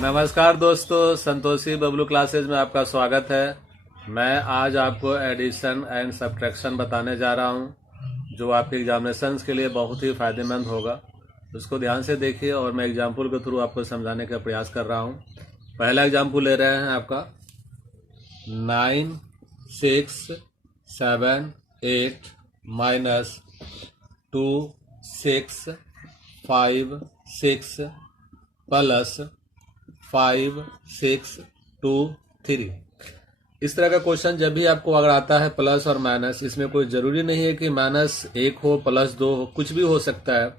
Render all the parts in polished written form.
नमस्कार दोस्तों, संतोषी बबलू क्लासेज में आपका स्वागत है। मैं आज आपको एडिशन एंड सब्ट्रैक्शन बताने जा रहा हूं, जो आपके एग्जामिनेशंस के लिए बहुत ही फ़ायदेमंद होगा। उसको ध्यान से देखिए और मैं एग्जाम्पल के थ्रू आपको समझाने का प्रयास कर रहा हूं। पहला एग्जाम्पल ले रहे हैं आपका 9 6 7 8 माइनस 2 6 5 6 प्लस 5 6 2 3। इस तरह का क्वेश्चन जब भी आपको अगर आता है प्लस और माइनस, इसमें कोई ज़रूरी नहीं है कि -1 हो +2 हो, कुछ भी हो सकता है।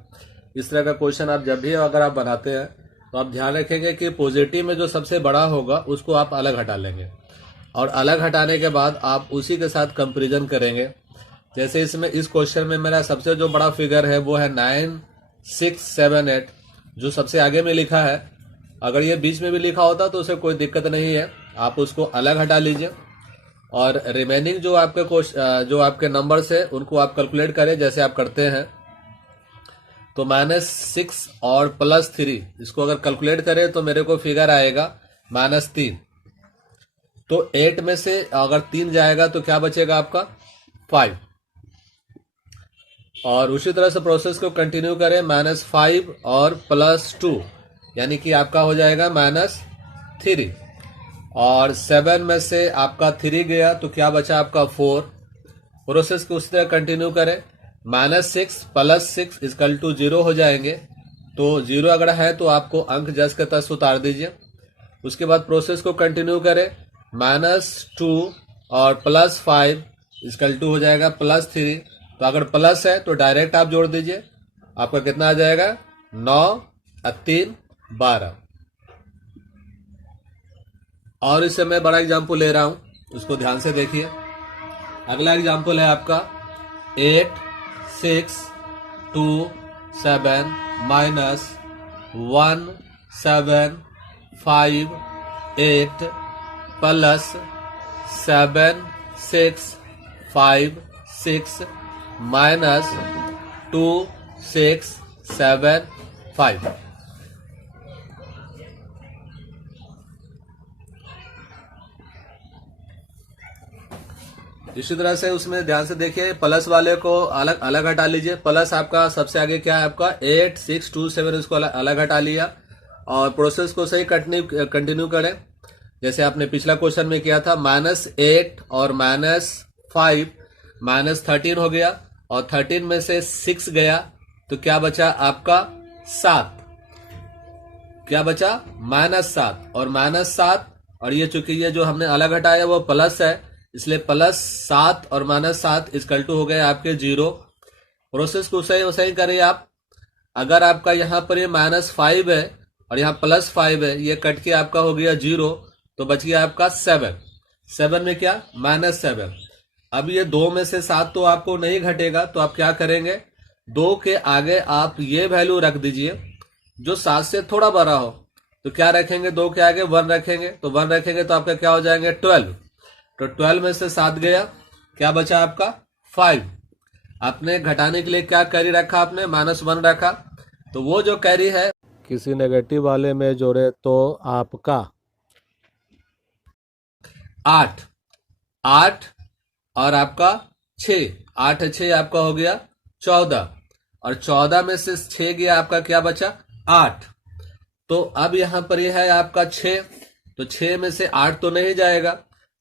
इस तरह का क्वेश्चन आप जब भी अगर आप बनाते हैं तो आप ध्यान रखेंगे कि पॉजिटिव में जो सबसे बड़ा होगा उसको आप अलग हटा लेंगे और अलग हटाने के बाद आप उसी के साथ कंपेरिजन करेंगे। जैसे इसमें इस क्वेश्चन में मेरा सबसे जो बड़ा फिगर है वो है 9 6 7 8, जो सबसे आगे में लिखा है। अगर ये बीच में भी लिखा होता तो उसे कोई दिक्कत नहीं है, आप उसको अलग हटा लीजिए और रिमेनिंग जो आपके नंबर्स है उनको आप कैलकुलेट करें जैसे आप करते हैं। तो -6 और +3 इसको अगर कैलकुलेट करें तो मेरे को फिगर आएगा -3। तो 8 में से अगर 3 जाएगा तो क्या बचेगा आपका 5। और उसी तरह से प्रोसेस को कंटिन्यू करें, -5 और +2 यानी कि आपका हो जाएगा -3। और 7 में से आपका 3 गया तो क्या बचा आपका 4। प्रोसेस को उसी तरह कंटिन्यू करें, -6 + 6 = 0 हो जाएंगे। तो 0 अगर है तो आपको अंक जस के तस उतार दीजिए। उसके बाद प्रोसेस को कंटिन्यू करें, -2 और +5 = हो जाएगा +3। तो अगर प्लस है तो डायरेक्ट आप जोड़ दीजिए, आपका कितना आ जाएगा 9 और 3 12। और इससे मैं बड़ा एग्जाम्पल ले रहा हूं, उसको ध्यान से देखिए। अगला एग्जाम्पल है आपका 8 6 2 7 माइनस 1 7 5 8 प्लस 7 6 5 6 माइनस 2 6 7 5। इसी तरह से उसमें ध्यान से देखिए, प्लस वाले को अलग अलग हटा लीजिए। प्लस आपका सबसे आगे क्या है आपका 8 6 2 7, उसको अलग हटा लिया और प्रोसेस को सही कंटिन्यू करें जैसे आपने पिछला क्वेश्चन में किया था। -8 और -5 -13 हो गया और 13 में से 6 गया तो क्या बचा आपका 7। क्या बचा -7 और -7, और ये चूंकि ये जो हमने अलग हटाया वो प्लस है इसलिए +7 और -7 = हो गए आपके 0। प्रोसेस को सही करिए आप। अगर आपका यहाँ पर ये -5 है और यहाँ +5 है, ये कट के आपका हो गया 0, तो बच गया आपका 7। 7 में क्या -7। अब ये 2 में से 7 तो आपको नहीं घटेगा, तो आप क्या करेंगे 2 के आगे आप ये वैल्यू रख दीजिए जो 7 से थोड़ा बड़ा हो। तो क्या रखेंगे 2 के आगे 1 रखेंगे, तो 1 रखेंगे तो आपका क्या हो जाएंगे 12। तो 12 में से 7 गया, क्या बचा आपका 5। आपने घटाने के लिए क्या कैरी रखा, आपने -1 रखा। तो वो जो कैरी है किसी नेगेटिव वाले में जोड़े तो आपका 8 और आपका 6, 8 6 आपका हो गया 14 और 14 में से 6 गया, आपका क्या बचा 8। तो अब यहां पर यह है आपका 6, तो 6 में से 8 तो नहीं जाएगा,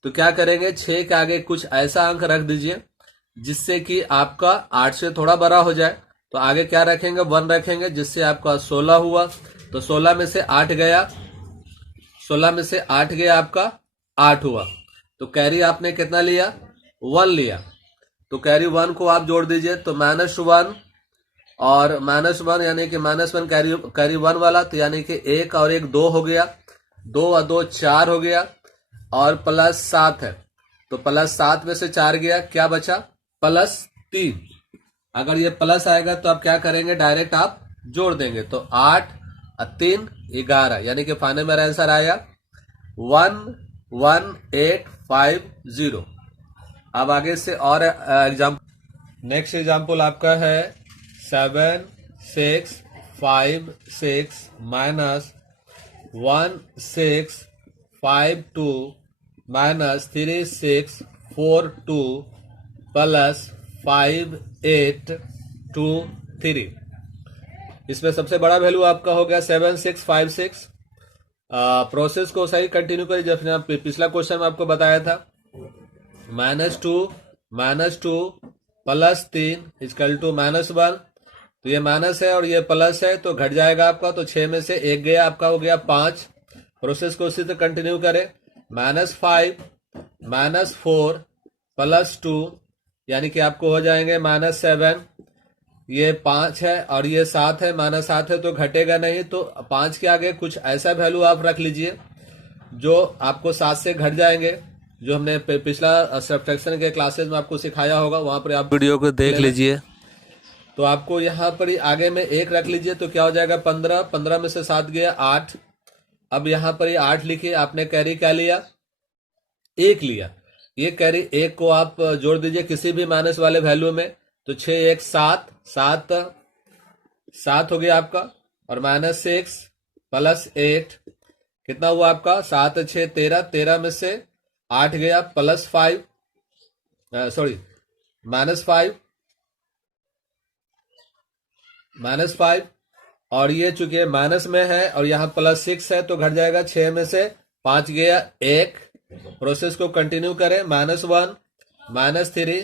तो क्या करेंगे 6 के आगे कुछ ऐसा अंक रख दीजिए जिससे कि आपका 8 से थोड़ा बड़ा हो जाए। तो आगे क्या रखेंगे 1 रखेंगे जिससे आपका 16 हुआ। तो 16 में से 8 गया, 16 में से 8 गया आपका 8 हुआ। तो कैरी आपने कितना लिया 1 लिया। तो कैरी 1 को आप जोड़ दीजिए, तो -1 और -1 यानी कि -1 कैरी 1 वाला, तो यानी कि 1 और 1 2 हो गया, 2 और 2 4 हो गया और +7 है। तो +7 में से 4 गया, क्या बचा +3। अगर ये प्लस आएगा तो आप क्या करेंगे डायरेक्ट आप जोड़ देंगे। तो 8 और 3 11, यानी कि फाइनल मेरा आंसर आया 11850। अब आगे से और एग्जाम्पल, नेक्स्ट एग्जाम्पल आपका है 7 6 5 6 माइनस 1652 माइनस 3642 प्लस 5823। इसमें सबसे बड़ा वैल्यू आपका हो गया 7656। प्रोसेस को सही कंटिन्यू करिए जैसे पिछला क्वेश्चन में आपको बताया था। -2 प्लस 3 इक्वल टू -1। तो ये माइनस है और ये प्लस है तो घट जाएगा आपका, तो 6 में से 1 गया, आपका हो गया 5। प्रोसेस को उसी से कंटिन्यू करें। -5 -4 प्लस 2 यानी कि आपको हो जाएंगे -7। ये 5 है और ये 7 है, -7 है तो घटेगा नहीं, तो 5 के आगे कुछ ऐसा वैल्यू आप रख लीजिए जो आपको 7 से घट जाएंगे, जो हमने पिछला सब्ट्रैक्शन के क्लासेस में आपको सिखाया होगा, वहां पर आप वीडियो को देख लीजिए। तो आपको यहाँ पर आगे में 1 रख लीजिए तो क्या हो जाएगा 15। 15 में से 7 गया 8। अब यहाँ पर 8 लिखिए, आपने कैरी क्या लिया 1 लिया। ये कैरी 1 को आप जोड़ दीजिए किसी भी माइनस वाले वैल्यू में, तो 6 1 7 7 हो गया आपका। और -6 प्लस 8 कितना हुआ आपका 7 6 13। 13 में से 8 गया प्लस 5 -5 और ये चूंकि माइनस में है और यहाँ +6 है तो घट जाएगा। 6 में से 5 गया 1। प्रोसेस को कंटिन्यू करें। -1 -3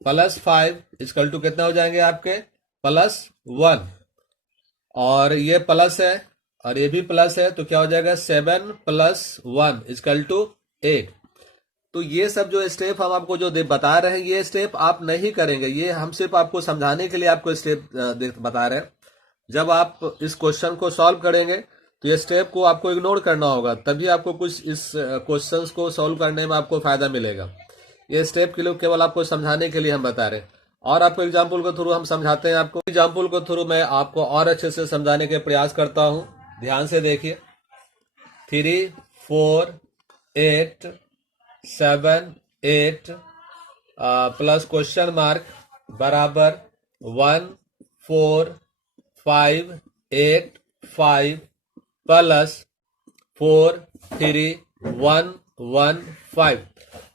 प्लस 5 इक्वल टू कितना हो जाएंगे आपके +1। और ये प्लस है और ये भी प्लस है तो क्या हो जाएगा 7 + 1 इक्वल टू 8। तो ये सब जो स्टेप हम आपको जो बता रहे हैं, ये स्टेप आप नहीं करेंगे, ये हम सिर्फ आपको समझाने के लिए आपको स्टेप बता रहे हैं। जब आप इस क्वेश्चन को सॉल्व करेंगे तो ये स्टेप को आपको इग्नोर करना होगा, तभी आपको कुछ इस क्वेश्चंस को सॉल्व करने में आपको फायदा मिलेगा। ये स्टेप के लिए केवल आपको समझाने के लिए हम बता रहे हैं, और आपको एग्जाम्पल के थ्रू हम समझाते हैं। आपको एग्जाम्पल के थ्रू मैं आपको और अच्छे से समझाने के प्रयास करता हूं। ध्यान से देखिए। 3 4 8 7 8 प्लस क्वेश्चन मार्क बराबर 1 4 5 8 5 प्लस 4 3 1 1 5।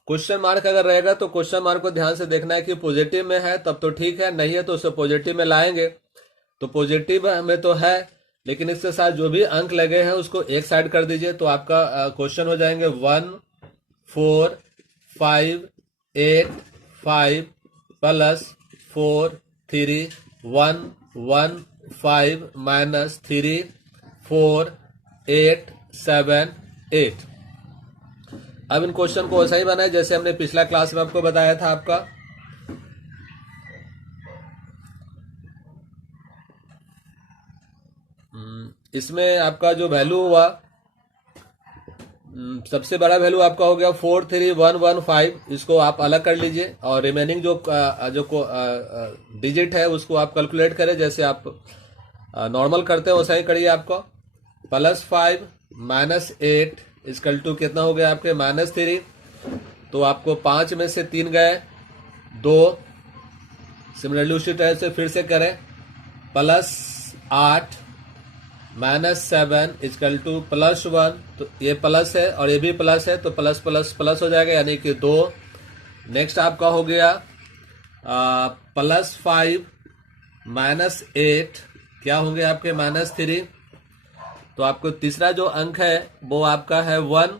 क्वेश्चन मार्क अगर रहेगा तो क्वेश्चन मार्क को ध्यान से देखना है कि पॉजिटिव में है तब तो ठीक है, नहीं है तो उसे पॉजिटिव में लाएंगे। तो पॉजिटिव में तो है, लेकिन इसके साथ जो भी अंक लगे हैं उसको एक साइड कर दीजिए, तो आपका क्वेश्चन हो जाएंगे 1 4 5 8 5 प्लस 4 3 1 1 5 माइनस 3 4 8 7 8। अब इन क्वेश्चन को वैसा ही बनाए जैसे हमने पिछला क्लास में आपको बताया था। आपका इसमें आपका जो वैल्यू हुआ, सबसे बड़ा वैल्यू आपका हो गया 43115। इसको आप अलग कर लीजिए और रिमेनिंग जो डिजिट है उसको आप कैलकुलेट करें जैसे आप नॉर्मल करते हैं वैसा ही करिए। आपको +5 -8 इक्वल टू कितना हो गया आपके -3। तो आपको 5 में से 3 गए 2। सिमिलरली उसी तरह से फिर से करें। +8 -7 इक्वल टू +1। तो ये प्लस है और ये भी प्लस है तो प्लस प्लस प्लस हो जाएगा यानी कि 2। नेक्स्ट आपका हो गया +5 -8 क्या होंगे आपके -3। तो आपको तीसरा जो अंक है वो आपका है 1।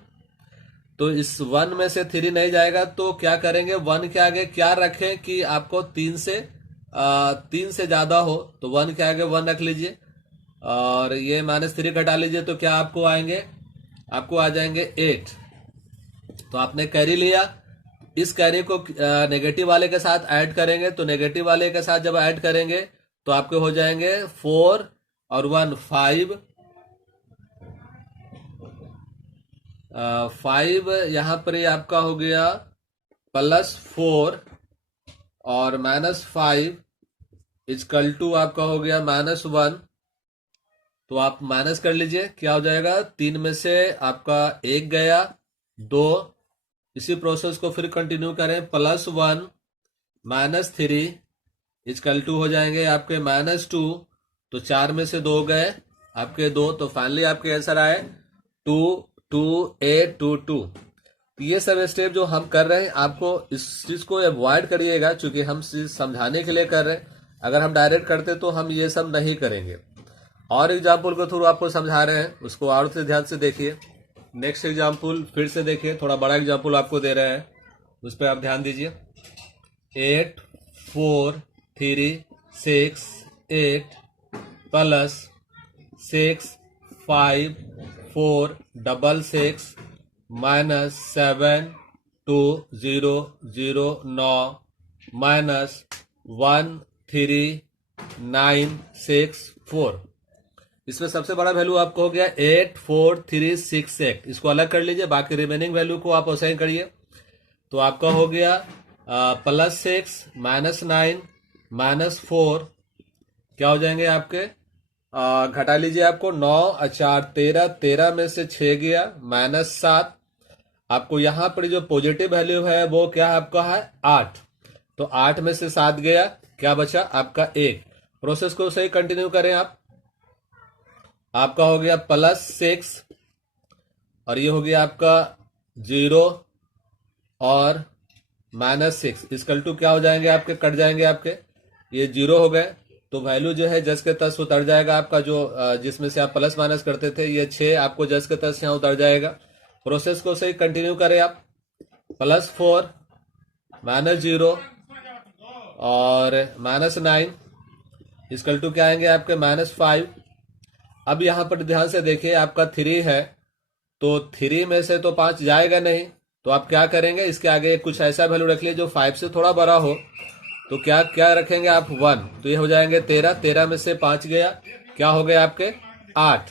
तो इस 1 में से 3 नहीं जाएगा तो क्या करेंगे 1 के आगे क्या रखें कि आपको 3 से ज्यादा हो, तो 1 के आगे 1 रख लीजिए और ये -3 घटा लीजिए तो क्या आपको आएंगे, आपको आ जाएंगे 8। तो आपने कैरी लिया, इस कैरी को नेगेटिव वाले के साथ ऐड करेंगे, तो नेगेटिव वाले के साथ जब ऐड करेंगे तो आपके हो जाएंगे 4 और 1 5। 5 यहां पर ही आपका हो गया +4 और -5 इक्वल टू आपका हो गया -1। तो आप माइनस कर लीजिए, क्या हो जाएगा 3 में से आपका 1 गया 2। इसी प्रोसेस को फिर कंटिन्यू करें। +1 -3 इक्वल टू हो जाएंगे आपके -2। तो 4 में से 2 गए आपके 2। तो फाइनली आपके आंसर आए 2 तो ये सब स्टेप जो हम कर रहे हैं, आपको इस चीज को अवॉइड करिएगा, क्योंकि हम चीज समझाने के लिए कर रहे हैं। अगर हम डायरेक्ट करते तो हम ये सब नहीं करेंगे। और एग्जाम्पल के थ्रू आपको समझा रहे हैं, उसको और से ध्यान से देखिए। नेक्स्ट एग्जाम्पल फिर से देखिए, थोड़ा बड़ा एग्जाम्पल आपको दे रहे हैं, उस पर आप ध्यान दीजिए। 8 4 3 6 8 प्लस 6 5 4 6 6 माइनस 7 2 0 0 9 माइनस 1 3 9 6 4। इसमें सबसे बड़ा वैल्यू आपको हो गया 8 4 3 6 8। इसको अलग कर लीजिए, बाकी रिमेनिंग वैल्यू को आप वैसे ही करिए। तो आपका हो गया +6 -9 -4 क्या हो जाएंगे आपके, घटा लीजिए। आपको 9 4 13, 13 में से 6 गया -7। आपको यहां पर जो पॉजिटिव वैल्यू है वो क्या आपका है 8। तो 8 में से 7 गया, क्या बचा आपका 1। प्रोसेस को सही कंटिन्यू करें आप। आपका हो गया +6 और ये हो गया आपका 0 और -6। इसकल टू क्या हो जाएंगे आपके, कट जाएंगे आपके, ये 0 हो गए। तो वैल्यू जो है जस के तस उतर जाएगा आपका, जो जिसमें से आप प्लस माइनस करते थे, ये 6 आपको जस के तस यहाँ उतर जाएगा। प्रोसेस को सही कंटिन्यू करें आप। +4 -0 और -9 इसकल टू क्या आएंगे आपके -5। अब यहां पर ध्यान से देखिए, आपका 3 है, तो 3 में से तो 5 जाएगा नहीं, तो आप क्या करेंगे, इसके आगे कुछ ऐसा वैल्यू रख लीजिए जो 5 से थोड़ा बड़ा हो। तो क्या क्या रखेंगे आप 1, तो ये हो जाएंगे 13। 13 में से 5 गया, क्या हो गया आपके 8।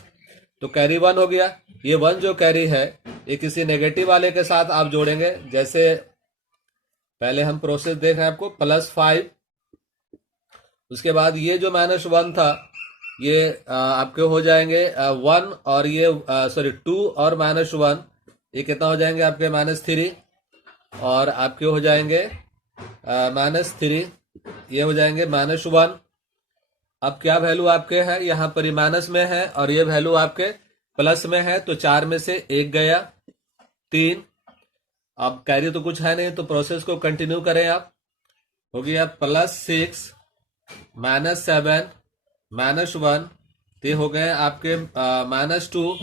तो कैरी 1 हो गया। ये 1 जो कैरी है, ये किसी नेगेटिव वाले के साथ आप जोड़ेंगे। जैसे पहले हम प्रोसेस देख रहे हैं आपको, +5, उसके बाद ये जो -1 था, ये आपके हो जाएंगे 1 और ये 2 और -1, ये कितना हो जाएंगे आपके -3 और आपके हो जाएंगे -3, ये हो जाएंगे -1। अब क्या वैल्यू आपके है, यहाँ पर ये माइनस में है और ये वैल्यू आपके प्लस में है, तो 4 में से 1 गया 3। अब कैरी तो कुछ है नहीं, तो प्रोसेस को कंटिन्यू करें आप। हो गया +6 -7 -1, ये हो गए आपके -2।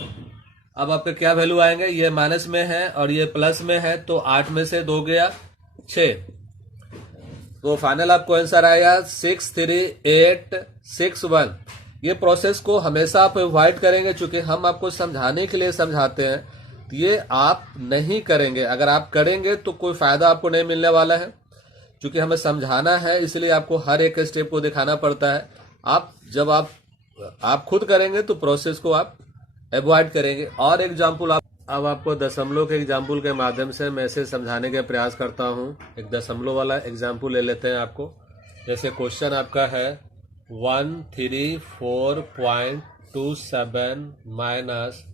अब आपके क्या वैल्यू आएंगे, ये माइनस में है और ये प्लस में है, तो 8 में से 2 गया 6। तो फाइनल आपको आंसर आएगा 6 3 8 6 1। ये प्रोसेस को हमेशा आप अवॉइड करेंगे, क्योंकि हम आपको समझाने के लिए समझाते हैं। तो ये आप नहीं करेंगे। अगर आप करेंगे तो कोई फायदा आपको नहीं मिलने वाला है, क्योंकि हमें समझाना है, इसलिए आपको हर एक स्टेप को दिखाना पड़ता है। जब आप खुद करेंगे तो प्रोसेस को आप अवॉइड करेंगे। और एग्जाम्पल अब आपको दशमलव के एग्जाम्पल के माध्यम से मैं इसे समझाने का प्रयास करता हूँ। एक दशमलव वाला एग्जाम्पल ले लेते हैं आपको। जैसे क्वेश्चन आपका है 134.27 माइनस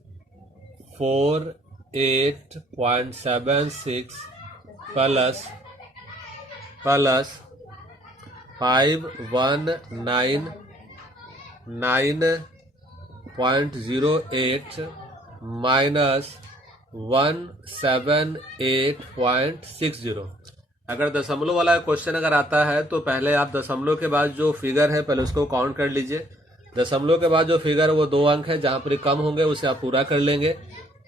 48.76 प्लस 519.08 माइनस 178.60। अगर दशमलव वाला क्वेश्चन अगर आता है तो पहले आप दशमलव के बाद जो फिगर है पहले उसको काउंट कर लीजिए। दशमलव के बाद जो फिगर है वो 2 अंक है, जहां पर कम होंगे उसे आप पूरा कर लेंगे।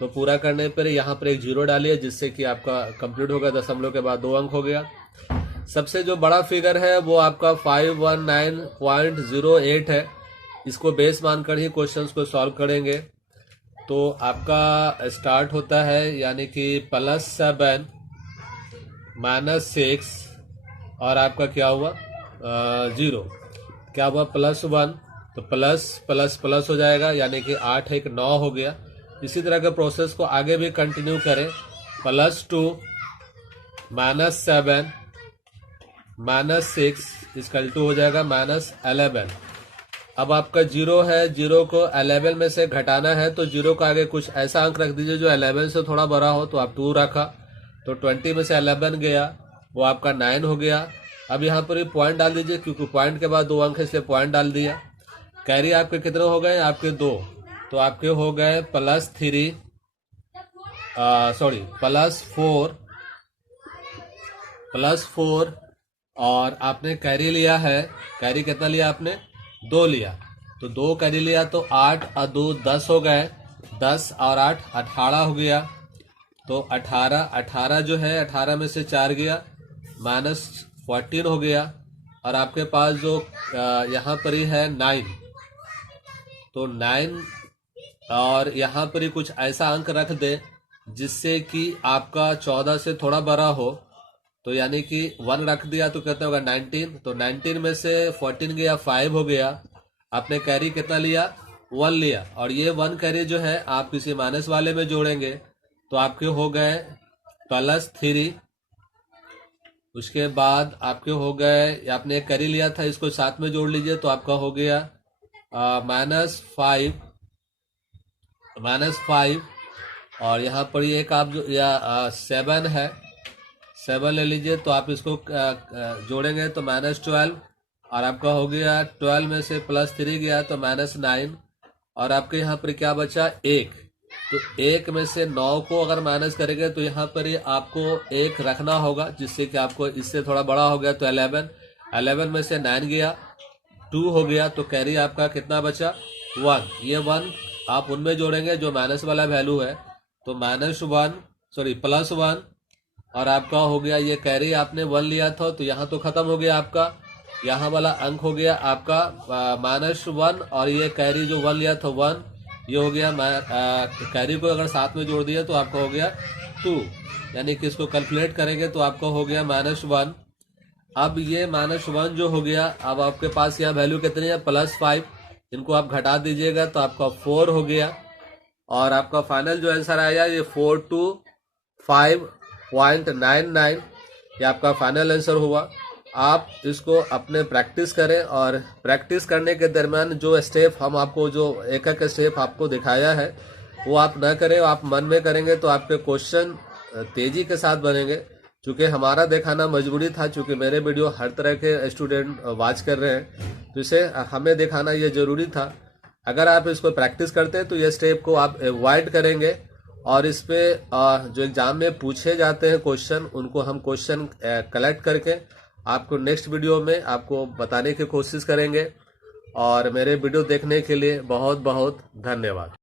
तो पूरा करने पर यहाँ पर एक 0 डालिए, जिससे कि आपका कंप्लीट होगा। दशमलव के बाद 2 अंक हो गया। सबसे जो बड़ा फिगर है वो आपका 519.08 है। इसको बेस मानकर ही क्वेश्चंस को सॉल्व करेंगे। तो आपका स्टार्ट होता है, यानी कि +7 -6 और आपका क्या हुआ 0, क्या हुआ +1, तो प्लस प्लस प्लस हो जाएगा, यानी कि 8 1 9 हो गया। इसी तरह के प्रोसेस को आगे भी कंटिन्यू करें। +2 -7 -6 इसकल टू हो जाएगा -11। अब आपका 0 है, 0 को 11 में से घटाना है, तो 0 का आगे कुछ ऐसा अंक रख दीजिए जो 11 से थोड़ा बड़ा हो। तो आप 2 रखा, तो 20 में से 11 गया, वो आपका 9 हो गया। अब यहाँ पर पॉइंट डाल दीजिए, क्योंकि पॉइंट के बाद 2 अंक है, इसलिए पॉइंट डाल दिया। कैरी आपके कितने हो गए, आपके 2, तो आपके हो गए +3 +4 और आपने कैरी लिया है। कैरी कितना लिया आपने? 2 लिया। तो 2 कैरी लिया तो 8 और 2 10 हो गए। 10 और 8 18 हो गया। तो 18 जो है 18 में से 4 गया, -14 हो गया। और आपके पास जो यहाँ पर ही है 9, तो 9 और यहाँ पर ही कुछ ऐसा अंक रख दे जिससे कि आपका 14 से थोड़ा बड़ा हो। तो यानी कि 1 रख दिया तो कितना होगा? 19। तो 19 में से 14 गया, 5 हो गया। आपने कैरी कितना लिया? 1 लिया। और ये 1 कैरी जो है आप किसी माइनस वाले में जोड़ेंगे तो आपके हो गए +3। उसके बाद आपके हो गए, आपने एक कैरी लिया था, इसको साथ में जोड़ लीजिए तो आपका हो गया -5। और यहाँ पर एक आप जो 7 है, 7 ले लीजिए तो आप इसको जोड़ेंगे तो -12। और आपका हो गया 12 में से +3 गया तो -9। और आपके यहाँ पर क्या बचा? 1। तो 1 में से 9 को अगर माइनस करेंगे तो यहाँ पर आपको 1 रखना होगा, जिससे कि आपको इससे थोड़ा बड़ा हो गया तो 11 में से 9 गया, 2 हो गया। तो कैरी आपका कितना बचा? 1। ये 1 आप उनमें जोड़ेंगे जो माइनस वाला वैल्यू है, तो +1 और आपका हो गया ये कैरी आपने 1 लिया था तो यहाँ तो खत्म हो गया आपका। यहाँ वाला अंक हो गया आपका -1 और ये कैरी जो 1 लिया था 1, ये हो गया। कैरी को अगर साथ में जोड़ दिया तो आपका हो गया 2। यानी कि इसको कैलकुलेट करेंगे तो आपका हो गया -1। अब ये -1 जो हो गया, अब आपके पास यहाँ वैल्यू कितनी है? +5। इनको आप घटा दीजिएगा तो आपका 4 हो गया। और आपका फाइनल जो आंसर आया ये 425.99, ये आपका फाइनल आंसर हुआ। आप इसको अपने प्रैक्टिस करें, और प्रैक्टिस करने के दरमियान जो स्टेप हम आपको, जो एक एक स्टेप आपको दिखाया है, वो आप न करें, आप मन में करेंगे तो आपके क्वेश्चन तेजी के साथ बनेंगे। चूँकि हमारा दिखाना मजबूरी था, चूँकि मेरे वीडियो हर तरह के स्टूडेंट वॉच कर रहे हैं, तो इसे हमें दिखाना ये जरूरी था। अगर आप इसको प्रैक्टिस करते हैं तो ये स्टेप को आप अवॉइड करेंगे, और इस पे जो एग्जाम में पूछे जाते हैं क्वेश्चन, उनको हम क्वेश्चन कलेक्ट करके आपको नेक्स्ट वीडियो में आपको बताने की कोशिश करेंगे। और मेरे वीडियो देखने के लिए बहुत बहुत धन्यवाद।